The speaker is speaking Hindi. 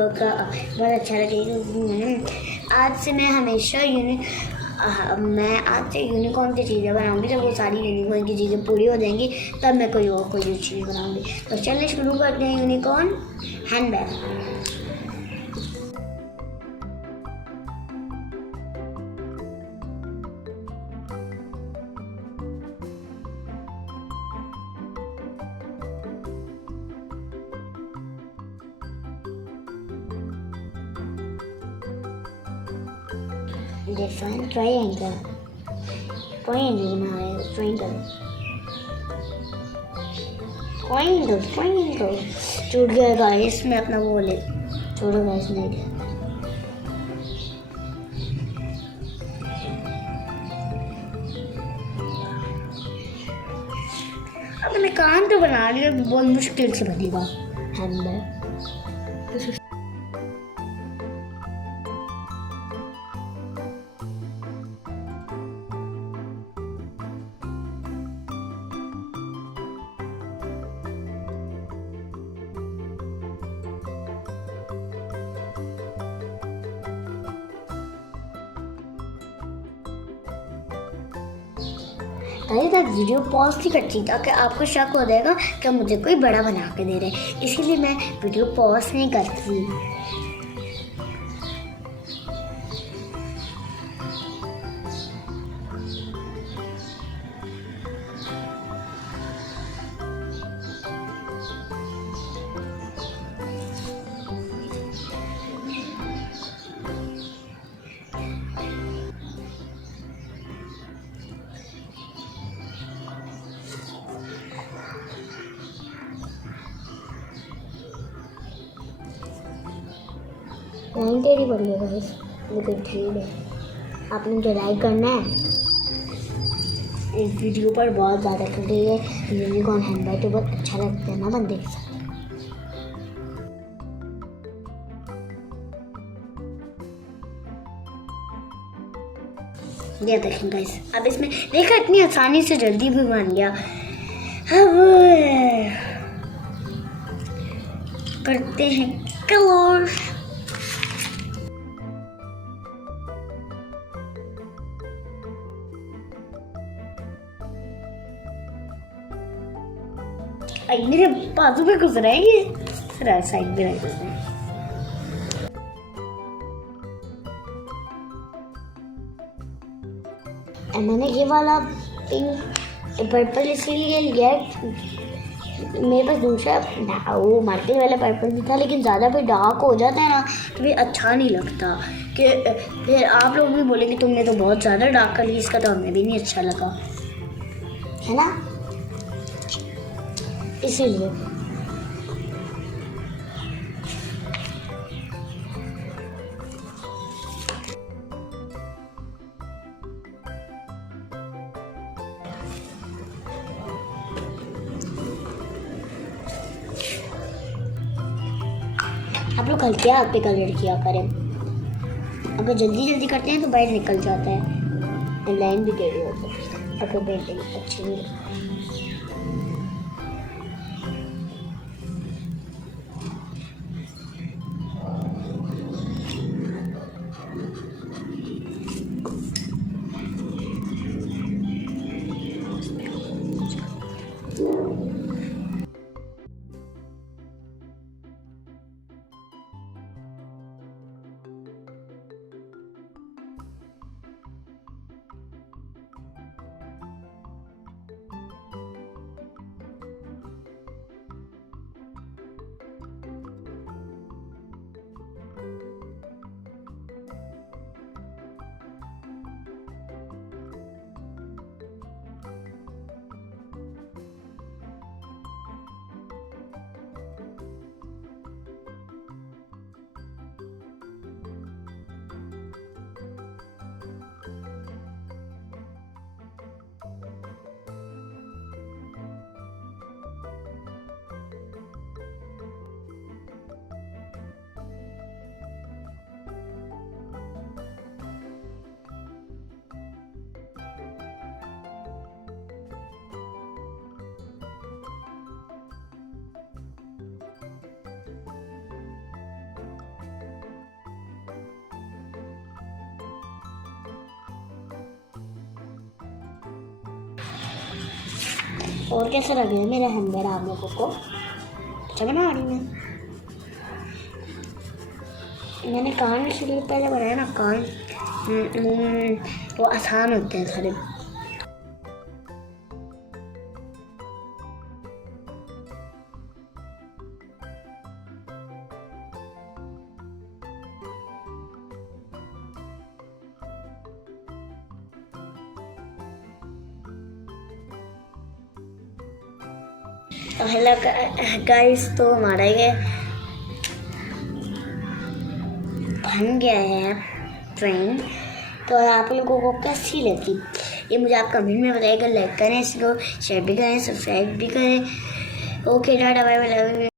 वर्क का बहुत अच्छा लगेगा। आज से मैं हमेशा यूनिकॉर्न की चीज़ें बनाऊंगी। जब वो सारी यूनिकॉर्न की चीज़ें पूरी हो जाएंगी तब मैं कोई चीज़ बनाऊंगी। तो चलिए शुरू करते हैं यूनिकॉर्न हैंडबैग। ट्रायंगल बना रहे हैं। ट्रायंगल टूट गया गाइस। मैं अपना वो ले छोड़ो गाइस, नहीं अब मैंने कान तो बना लिया, बहुत मुश्किल से बनेगा हैंडबैग। गाइस आप वीडियो पॉज नहीं करती ताकि आपको शक हो जाएगा कि मुझे कोई बड़ा बना के दे रहे हैं, इसीलिए मैं वीडियो पॉज नहीं करती। लाइन टेढ़ी पड़ गई गाइस, लेकिन ठीक है। आपने मुझे लाइक करना है। इस वीडियो पर बहुत ज़्यादा कर रही है यूनिकॉर्न हैंडबैग, तो बहुत अच्छा लगता है ना बंदे के साथ। ये देखें गाइस, अब इसमें देखा इतनी आसानी से जल्दी भी बन गया। अब करते हैं कलर। मेरे बाजू में घुस रहा है ये, साइड में रख देते हैं। मैंने ये वाला पिंक पर्पल इसलिए लिया है, मेरे पास दूसरा वो मार्केट वाला पर्पल भी था, लेकिन ज़्यादा भी डार्क हो जाता है ना तो भी अच्छा नहीं लगता। कि फिर आप लोग भी बोलेंगे तुमने तो बहुत ज़्यादा डार्क कर लिया, इसका तो हमें भी नहीं अच्छा लगा, है ना, इसीलिए। आप लोग हल्के हाथ पे कलर किया करें, अगर जल्दी जल्दी करते हैं तो बाहर निकल जाता है, लाइन भी टेढ़ी होती है, अगर पेंटिंग अच्छी नहीं लगती। और कैसा लग रहा है मेरा हैंडबैग आप लोगों को? अच्छा बना रही मैंने कान इसलिए पहले बनाया ना, कान वो आसान होते हैं थोड़े। हेलो गाइस, तो हमारा ये बन गया है ट्रेन। तो आप लोगों को कैसी लगी ये मुझे आप कमेंट में बताइएगा। लाइक करें, इसको शेयर भी करें, सब्सक्राइब भी करें। Okay tata bye bye, love you.